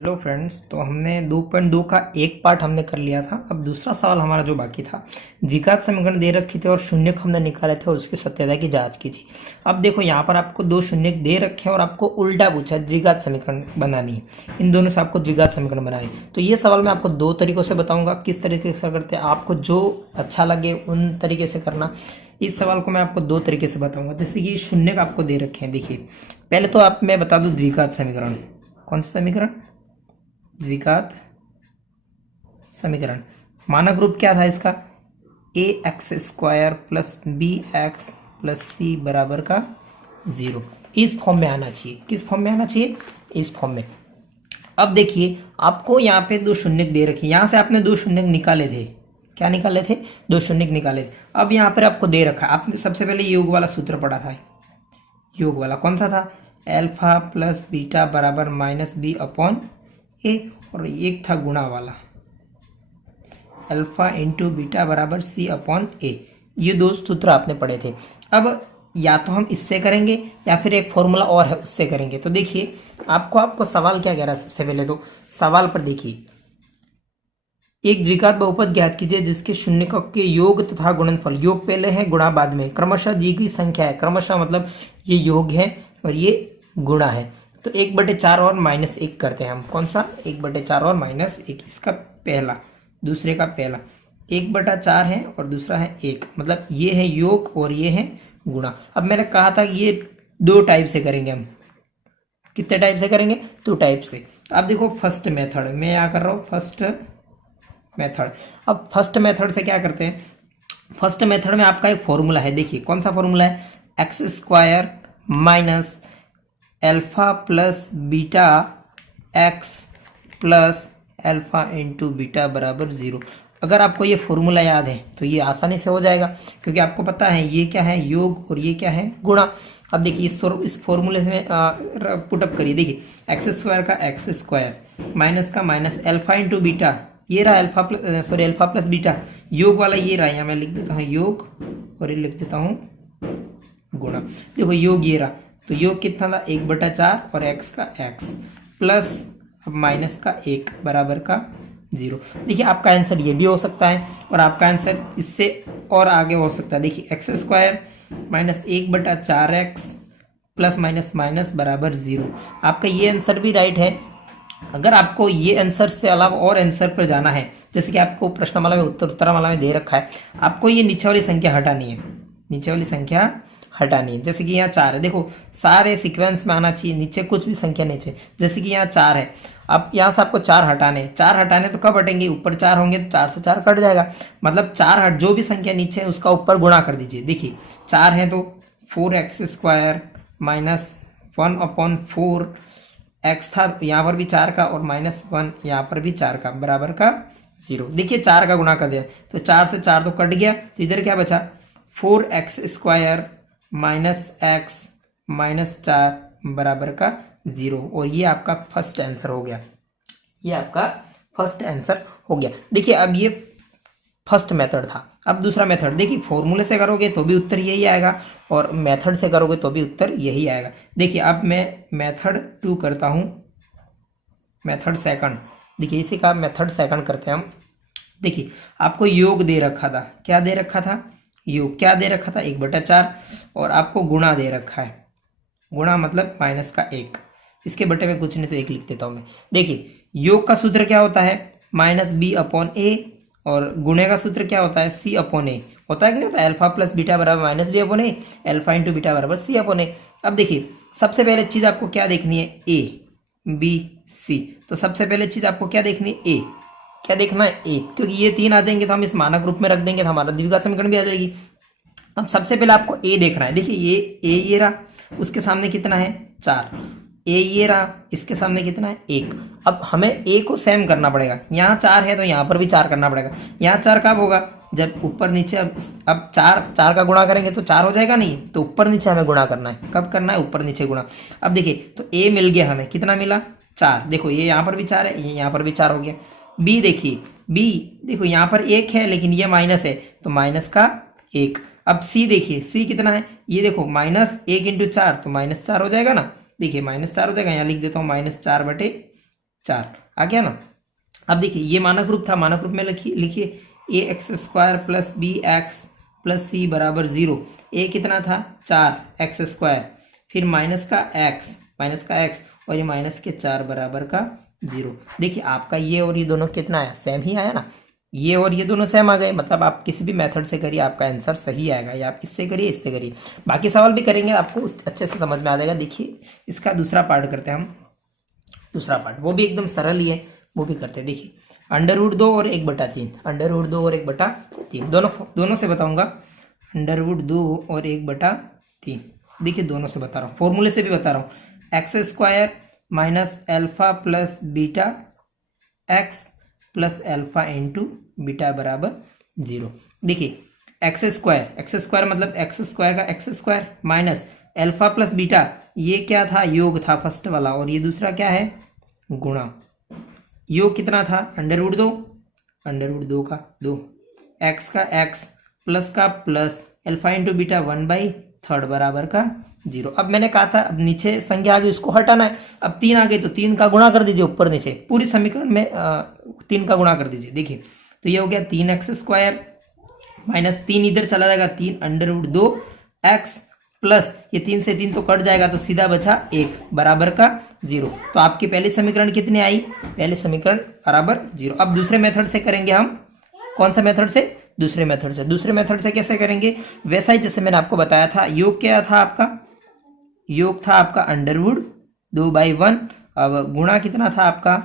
Hello friends, तो हमने 2.2 का एक पार्ट हमने कर लिया था। अब दूसरा सवाल हमारा जो बाकी था, द्विघात समीकरण दे रखी थी और शून्यक हमने निकाले थे और उसकी सत्यता की जांच की थी। अब देखो यहाँ पर आपको दो शून्यक दे रखे हैं और आपको उल्टा पूछा है, द्विघात समीकरण बनानी है। इन दोनों से आपको द्विघात समीकरण बनानी है। तो ये सवाल मैं आपको दो तरीकों से बताऊंगा, किस तरीके से करते हैं, आपको जो अच्छा लगे उन तरीके से करना। इस सवाल को मैं आपको दो तरीके से बताऊंगा। जैसे कि शून्यक आपको दे रखे हैं, देखिए पहले तो आप मैं बता दूं द्विघात समीकरण। कौन सा समीकरण? द्विघात समीकरण। मानक रूप क्या था इसका? A x square plus b x plus c बराबर का 0। इस फॉर्म में आना चाहिए। किस फॉर्म में आना चाहिए? इस फॉर्म में। अब देखिए आपको यहाँ पे दो शून्यक दे रखे, यहाँ से आपने दो शून्यक निकाले थे। क्या निकाले थे? दो शून्यक निकाले थे। अब यहाँ पर आपको दे रखा, आपने सबसे पहले योग वाला सूत्र पढ़ा था। योग वाला कौन सा था? एल्फा प्लस बीटा बराबर माइनस बी अपॉन ए। और एक था गुणा वाला, अल्फा इंटू बीटा बराबर सी अपॉन ए। ये दो सूत्र आपने पढ़े थे। अब या तो हम इससे करेंगे या फिर एक फॉर्मूला और है उससे करेंगे। तो देखिए आपको सवाल क्या कह रहा है। सबसे पहले तो सवाल पर देखिए, एक द्विघात बहुपद ज्ञात कीजिए जिसके शून्यकों के योग तथा गुणनफल, योग पहले है गुणा बाद में, क्रमशः दी गई संख्या है। क्रमशः मतलब ये योग है और ये गुणा है। तो 1/4 और -1 करते हैं हम। कौन सा? 1/4 और -1। इसका पहला, दूसरे का पहला। 1/4 है और दूसरा है 1, मतलब ये है योग और ये है गुणा। अब मैंने कहा था कि ये दो टाइप से करेंगे हम। कितने टाइप से करेंगे? 2 टाइप से। अब देखो फर्स्ट मेथड मैं यहाँ कर रहा हूँ, फर्स्ट मेथड। अब फर्स्ट मेथड से क्या करते हैं? फर्स्ट मेथड में आपका एक फॉर्मूला है। देखिए कौन सा फॉर्मूला है? X square minus alpha plus beta x plus alpha into beta बराबर 0। अगर आपको ये फॉर्मूला याद है तो ये आसानी से हो जाएगा, क्योंकि आपको पता है ये क्या है? योग और ये क्या है? गुणा। अब देखिए इस फॉर्मूले में पुटअप करिए। देखिए एक्स स्क्वायर का एक्स स्क्वायर माइनस का माइनस एल्फा इंटू बीटा, ये रहा एल्फा प्लस बीटा। योग वाला ये रहा, यहाँ मैं लिख देता हूँ योग और ये लिख देता हूँ गुणा। देखो योग ये रहा, तो योग कितना था? 1/4 और एक्स का एक्स प्लस अब माइनस का 1 बराबर का 0। देखिए आपका आंसर ये भी हो सकता है और आपका आंसर इससे और आगे हो सकता है। देखिए x square minus 1/4 x plus minus minus बराबर 0। आपका ये आंसर भी राइट है। अगर आपको ये आंसर से अलावा और आंसर पर जाना है, जैसे कि आपको प्रश्नमाला में उत्तरमाला में दे रखा है, आपको ये नीचे वाली संख्या हटानी है। नीचे वाली संख्या हटानी है। जैसे कि यहाँ 4 है, देखो सारे सीक्वेंस में आना चाहिए, नीचे कुछ भी संख्या नीचे। जैसे कि यहाँ 4 है, अब यहाँ से आपको 4 हटाने हैं। 4 हटाने तो कब हटेंगे? ऊपर 4 होंगे तो 4 से 4 कट जाएगा। मतलब 4 हट, जो भी संख्या नीचे है उसका ऊपर गुणा कर दीजिए। देखिए 4 है तो 4x स्क्वायर माइनस 1/4 एक्स था, यहाँ पर भी 4 का और -1 यहाँ पर भी 4 का बराबर का 0। देखिए 4 का गुणा कर दिया तो 4 से 4 तो कट गया, तो इधर क्या बचा? 4x square minus x minus 4 बराबर का 0। और ये आपका फर्स्ट आंसर हो गया। ये आपका फर्स्ट आंसर हो गया। देखिए अब ये फर्स्ट मेथड था। अब दूसरा मेथड, देखिए फॉर्मूले से करोगे तो भी उत्तर यही आएगा और मेथड से करोगे तो भी उत्तर यही आएगा। देखिए अब मैं मेथड 2 करता हूँ, मेथड सेकंड। देखिए इसी का मेथड सेकंड करते हैं हम। देखिए आपको योग दे रखा था। क्या दे रखा था? योग। क्या दे रखा था? 1/4 और आपको गुणा दे रखा है। गुणा मतलब माइनस का 1। इसके बटे में कुछ नहीं तो 1 लिख देता हूँ मैं। देखिए योग का सूत्र क्या होता है? माइनस बी अपॉन ए, और गुणे का सूत्र क्या होता है? सी अपॉन ए। होता है कि नहीं होता? एल्फा प्लस बीटा बराबर माइनस बी अपॉन ए, एल्फा इंटू बीटा बराबर सी अपॉन ए। अब देखिए सबसे पहले चीज आपको क्या देखनी है? A B C. तो सबसे पहले चीज आपको क्या देखनी है? ए। क्या देखना है? ए, क्योंकि ये 3 आ जाएंगे तो हम इस मानक रूप में रख देंगे तो हमारा द्विघात समीकरण भी आ जाएगी। अब सबसे पहले आपको ए देखना है। देखिए ये ए ये रहा, उसके सामने कितना है? 4। ए ये रहा, इसके सामने कितना है? 1। अब हमें ए को सेम करना पड़ेगा। यहाँ 4 है तो यहाँ पर भी 4 करना पड़ेगा। यहाँ 4 कब होगा? जब ऊपर नीचे। अब 4 का गुणा करेंगे तो 4 हो जाएगा नहीं, तो ऊपर नीचे हमें गुणा करना है। कब करना है? ऊपर नीचे गुणा। अब देखिए तो ए मिल गया हमें, कितना मिला? 4। देखो ये यहाँ पर भी 4 है, ये यहाँ पर भी 4 हो गया। बी देखिए, बी देखो यहाँ पर 1 है लेकिन ये माइनस है तो माइनस का 1। अब सी देखिए, सी कितना है? ये देखो -1 × 4 तो -4 हो जाएगा ना। देखिए -4 हो जाएगा, यहाँ लिख देता हूँ -4/4। 4 आ गया ना। अब देखिए ये मानक रूप था, मानक रूप में लिखिए a x square plus b x plus c बराबर 0। ए कितना था 4 एक्स स्क्वायर, फिर माइनस का एक्स और ये माइनस के 4 बराबर का 0। देखिए आपका ये और ये दोनों कितना आया, सेम ही आया ना, ये और ये दोनों सेम आ गए, मतलब आप किसी भी मेथड से करिए आपका आंसर सही आएगा, या आप इससे करिए इससे करिए, बाकी सवाल भी करेंगे आपको अच्छे से समझ में आ जाएगा। देखिए इसका दूसरा पार्ट करते हैं हम, दूसरा पार्ट वो भी एकदम सरल ही है, वो भी करते हैं। देखिए √2 और 1/3, √2 और 1/3 दोनों से बताऊंगा, √2 और 1/3 देखिए दोनों से बता रहा हूँ, फॉर्मूले से भी बता रहा हूँ। X square minus alpha plus beta x plus alpha into beta बराबर 0। देखिए एक्स स्क्वायर मतलब एक्स स्क्वायर का x square minus alpha plus beta, ये क्या था, योग था फर्स्ट वाला, और ये दूसरा क्या है, गुणा। योग कितना था √2 का 2, एक्स का एक्स प्लस का प्लस एल्फा इंटू बीटा 1/3 बराबर का 0। अब मैंने कहा था अब नीचे संख्या आ गई उसको हटाना है, अब 3 आ गई तो 3 का गुणा कर दीजिए ऊपर नीचे, पूरी समीकरण में 3 का गुणा कर दीजिए। देखिए तो ये हो गया 3x स्क्वायर माइनस 3 इधर चला जाएगा 3 √2 एक्स प्लस ये 3 से 3 तो कट जाएगा तो सीधा बचा 1 बराबर का 0। तो आपकी पहली समीकरण कितनी आई, पहली समीकरण बराबर 0। अब दूसरे मेथड से करेंगे हम, कौन सा मेथड से, दूसरे मेथड से कैसे करेंगे, वैसा ही जैसे मैंने आपको बताया था। योग क्या था आपका, योग था आपका √2/1, अब गुणा कितना था आपका,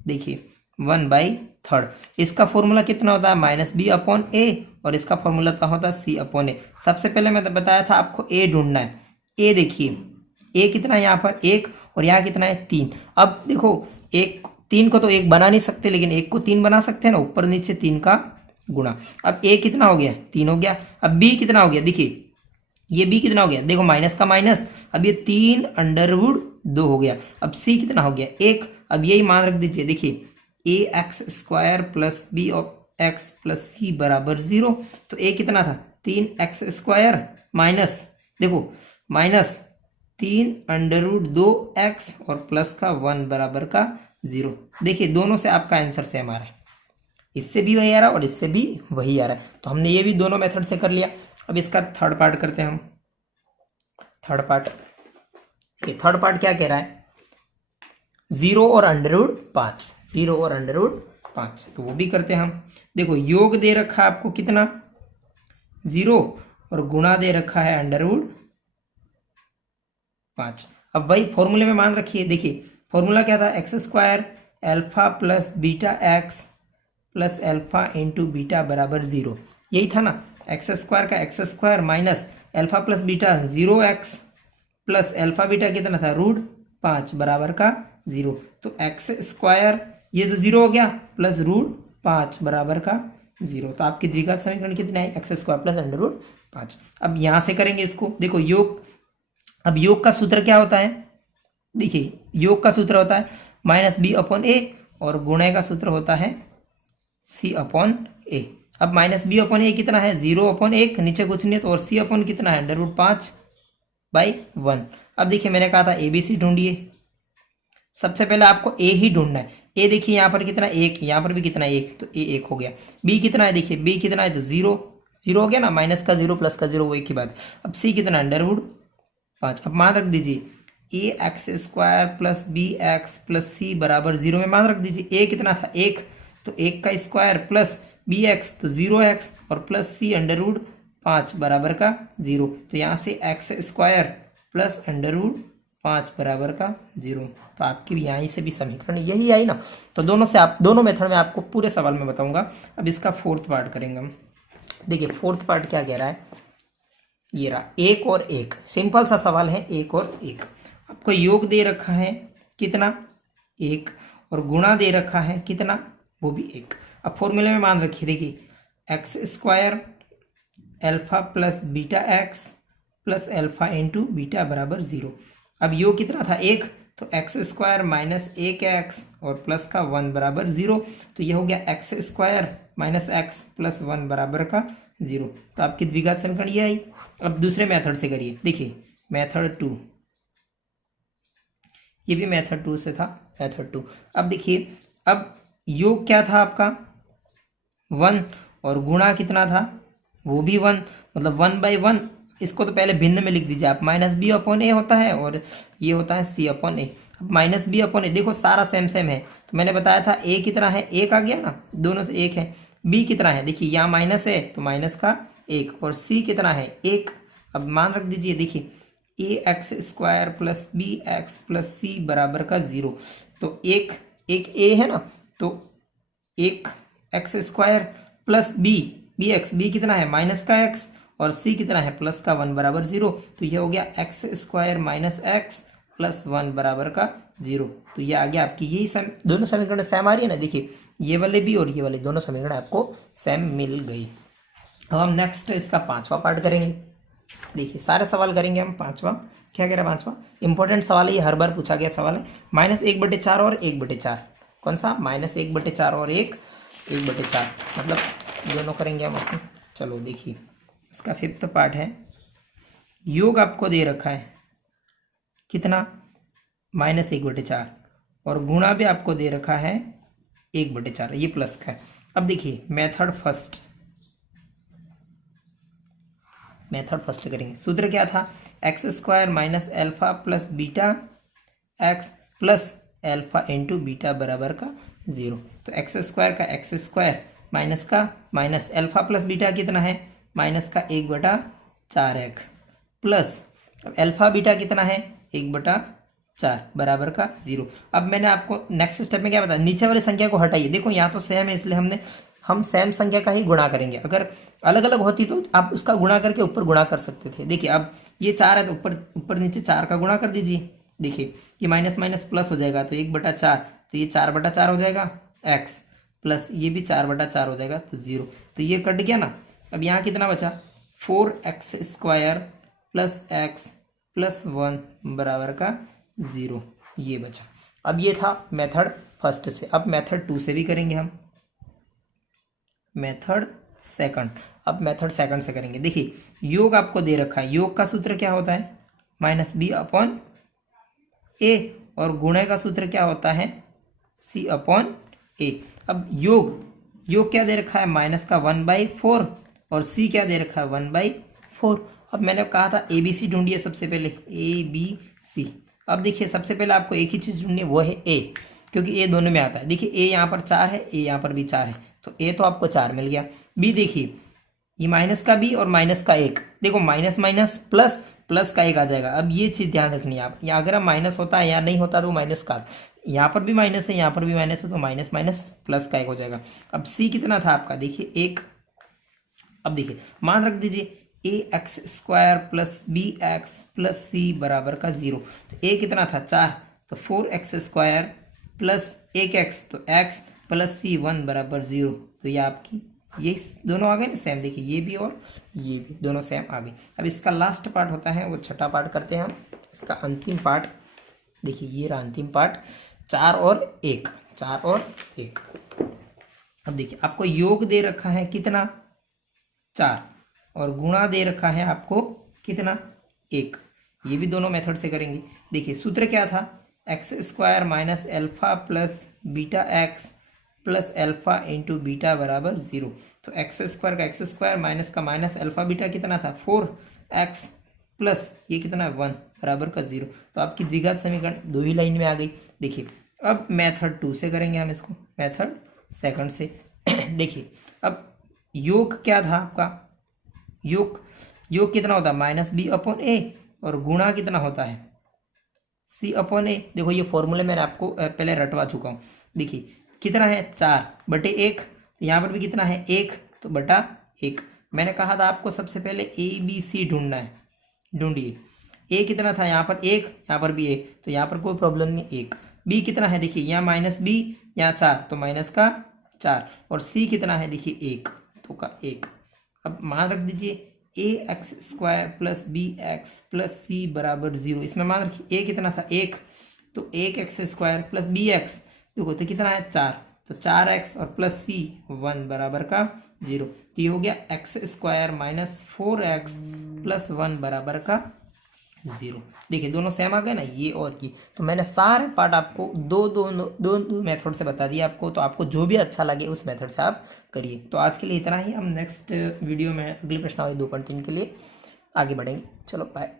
देखिए 1/3। इसका फॉर्मूला कितना होता है -b/a और इसका फॉर्मूला होता है c/a। सबसे पहले मैं बताया था आपको a ढूंढना है, a देखिए a कितना है यहाँ पर 1 और यहाँ कितना है 3। अब देखो 3 को तो 1 बना नहीं सकते, लेकिन 1 को 3 बना सकते हैं ना, ऊपर नीचे 3 का गुणा। अब a कितना हो गया 3 हो गया। अब b कितना हो गया, देखिए ये b कितना हो गया, देखो माइनस का माइनस, अब ये 3 √2 हो गया। अब c कितना हो गया 1, अब यही मान रख दीजिए। देखिए ax square plus b of x plus c बराबर 0। तो a कितना था 3x स्क्वायर माइनस, देखो माइनस 3 √2x और प्लस का 1 बराबर का 0। देखिए दोनों से आपका आंसर सेम आ रहा है, इससे भी वही आ रहा है और इससे भी वही आ रहा है। तो हमने ये भी दोनों मेथड से कर लिया। अब इसका थर्ड पार्ट करते हैं हम। थर्ड पार्ट क्या कह रहा है, 0 और √5, 0 और √5, तो वो भी करते हैं हम। देखो योग दे रखा है आपको कितना 0 और गुणा दे रखा है √5। अब वही फॉर्मूले में मान रखिए। देखिए फॉर्मूला क्या था, x square alpha plus beta x plus alpha into beta बराबर 0, यही था ना। एक्स स्क्वायर का x square minus alpha plus beta 0x plus alpha beta कितना था √5 बराबर का 0। तो एक्स स्क्वायर ये तो 0 हो गया प्लस √5 बराबर का 0। तो आपकी द्विघात समीकरण कितनी आई, एक्स स्क्वायर प्लस √5। अब यहां से करेंगे इसको, देखो योग, अब योग का सूत्र क्या होता है, देखिए योग का सूत्र होता है -b/a और गुणे का सूत्र होता है c/a। अब -b/a कितना है 0/1, नीचे कुछ नहीं तो, और c/ कितना है √5/1। अब देखिए मैंने कहा था ABC ढूंढिए, सबसे पहले आपको a ही ढूंढना है। a देखिए यहाँ पर कितना 1, यहाँ पर भी कितना 1, तो a 1 हो गया। b कितना है, देखिए b कितना है तो 0 हो गया ना, माइनस का 0 प्लस का 0 वो एक ही बात। अब c कितना √5। अब मान रख दीजिए ax square plus bx plus c बराबर 0 में मान रख दीजिए। a कितना था 1, तो 1 का स्क्वायर प्लस bx तो 0x और प्लस c √5 बराबर का 0। तो यहाँ से x स्क्वायर प्लस √5 बराबर का 0। तो आपकी यहाँ से भी समीकरण यही आई ना। तो दोनों मेथड में आपको पूरे सवाल में बताऊंगा। अब इसका फोर्थ पार्ट करेंगे हम। देखिए फोर्थ पार्ट क्या कह रहा है, ये रहा 1 और 1, सिंपल सा सवाल है 1 और 1। आपको योग दे रखा है कितना 1 और गुणा दे रखा है कितना, वो भी 1। अब फॉर्मूले में मान रखिए, देखिए x square alpha plus beta x plus alpha into beta बराबर 0। अब योग कितना था 1, तो एक्स स्क्वायर माइनस 1x और प्लस का 1 बराबर 0। तो ये हो गया x square minus x plus 1 बराबर का 0। तो आपकी द्विघात समीकरण ये आई। अब दूसरे मेथड से करिए, देखिए मेथड 2, ये भी मेथड 2 से था मेथड 2। अब देखिए, अब योग क्या था आपका 1 और गुणा कितना था वो भी 1, मतलब 1/1। इसको तो पहले भिन्न में लिख दीजिए आप, -b/a होता है और ये होता है c/a। अब -b/a देखो सारा सेम सेम है, तो मैंने बताया था a कितना है 1 आ गया ना, दोनों से 1 है। b कितना है देखिए यहाँ माइनस है तो माइनस का 1, और c कितना है 1। अब मान रख दीजिए, देखिए ax² + bx + c बराबर का 0। तो एक a है ना, तो 1x² + b कितना है माइनस का x, और c कितना है प्लस का 1 बराबर 0। तो ये हो गया x² - x + 1 बराबर का 0। तो ये आ गया आपकी, यही दोनों समीकरण सेम आ रही है ना। देखिए ये वाले भी और ये वाले दोनों समीकरण आपको सेम मिल गई। अब हम नेक्स्ट इसका 5वां पार्ट करेंगे। देखिए सारे सवाल करेंगे हम। पांचवा क्या कह रहा है, 5वां इंपॉर्टेंट सवाल है, ये हर बार पूछा गया सवाल है। -1/4 और 1/4, कौन सा -1/4 और 1/4, मतलब दोनों करेंगे हम अपने। चलो देखिए इसका 5th पार्ट है। योग आपको दे रखा है कितना -1/4, और गुणा भी आपको दे रखा है 1/4, ये प्लस का है। अब देखिए मेथड फर्स्ट करेंगे। सूत्र क्या था, x² - α + बीटा x + α × बीटा बराबर का 0। तो x² का x² माइनस का माइनस अल्फा प्लस बीटा कितना है माइनस का 1/4x प्लस अल्फा बीटा कितना है 1/4 बराबर का 0। अब मैंने आपको नेक्स्ट स्टेप में क्या बताया, नीचे वाली संख्या को हटाइए। देखो यहाँ तो सेम है इसलिए हम सेम संख्या का ही गुणा करेंगे। अगर अलग अलग होती तो आप उसका गुणा करके ऊपर गुणा कर सकते थे। देखिए अब ये 4 है तो ऊपर नीचे 4 का गुणा कर दीजिए। देखिए ये माइनस माइनस प्लस हो जाएगा तो 1/4, तो ये 4/4 हो जाएगा x प्लस ये भी 4/4 हो जाएगा तो 0। तो ये कट गया ना। अब यहाँ कितना बचा 4x² + x + 1 बराबर का 0, ये बचा। अब ये था मेथड फर्स्ट से। अब मेथड 2 से भी करेंगे हम, मेथड सेकंड। अब मेथड सेकंड से करेंगे। देखिए योग आपको दे रखा है, योग का सूत्र क्या होता है -b/a, और गुणे का सूत्र क्या होता है c/a। अब योग क्या दे रखा है -1/4, और c क्या दे रखा है 1/4। अब मैंने कहा था ABC ढूंढिए सबसे पहले, ABC। अब देखिए सबसे पहले आपको एक ही चीज़ ढूंढनी है, वो है a, क्योंकि a दोनों में आता है। देखिए a यहाँ पर 4 है, a यहाँ पर भी 4 है, तो a तो आपको 4 मिल गया। b देखिए ये माइनस का b और माइनस का 1, देखो माइनस माइनस प्लस, प्लस का 1 आ जाएगा। अब ये चीज़ ध्यान रखनी है आप, या अगर हम माइनस होता है या नहीं होता तो माइनस का, यहाँ पर भी माइनस है यहाँ पर भी माइनस है, तो माइनस माइनस प्लस का 1 हो जाएगा। अब c कितना था आपका देखिए 1। अब देखिए मान रख दीजिए ax² + bx + c बराबर का 0। तो a कितना था 4, तो 4x² + 1x, तो x + c 1 बराबर 0। तो ये आपकी ये दोनों आ गए ना सेम। देखिए ये भी और ये भी दोनों सेम आ गए। अब इसका लास्ट पार्ट होता है वो छठा पार्ट करते हैं हम। इसका अंतिम पार्ट देखिए, ये रहा अंतिम पार्ट 4 और 1। अब देखिए आपको योग दे रखा है कितना 4, और गुणा दे रखा है आपको कितना 1। ये भी दोनों मेथड से करेंगे। देखिए सूत्र क्या था x² - α + beta x + alpha × beta बराबर 0। तो x² का x² माइनस का माइनस अल्फा बीटा कितना था 4x प्लस ये कितना 1 बराबर का 0। तो आपकी द्विघात समीकरण 2 ही लाइन में आ गई। देखिए अब मेथड 2 से करेंगे हम इसको, मेथड सेकंड से। देखिए अब योग क्या था आपका, योग कितना होता है -b/a, और गुणा कितना होता है c/a। देखो ये फॉर्मूले मैंने आपको पहले रटवा चुका हूँ। देखिए कितना है 4/1, तो यहाँ पर भी कितना है 1, तो बटा 1। मैंने कहा था आपको सबसे पहले ABC ढूंढना है, ढूंढिए। a कितना था यहाँ पर 1, यहाँ पर भी 1, तो यहाँ पर कोई प्रॉब्लम नहीं 1। b कितना है देखिए यहाँ -b, यहाँ 4, तो माइनस का 4, और c कितना है देखिए 1, तो का 1। अब मान रख दीजिए ax² + bx + c बराबर 0। इसमें मान रखिए a कितना था 1, तो 1x² + bx देखो तो कितना है 4, तो 4x और प्लस c 1 बराबर का 0। तो ये हो गया x² - 4x + 1 बराबर का 0। देखिए दोनों सेम आ गए ना, ये और की। तो मैंने सारे पार्ट आपको दो मेथड से बता दिया आपको, तो आपको जो भी अच्छा लगे उस मेथड से आप करिए। तो आज के लिए इतना ही, हम नेक्स्ट वीडियो में अगले प्रश्नावली 2.3 के लिए आगे बढ़ेंगे। चलो बाय।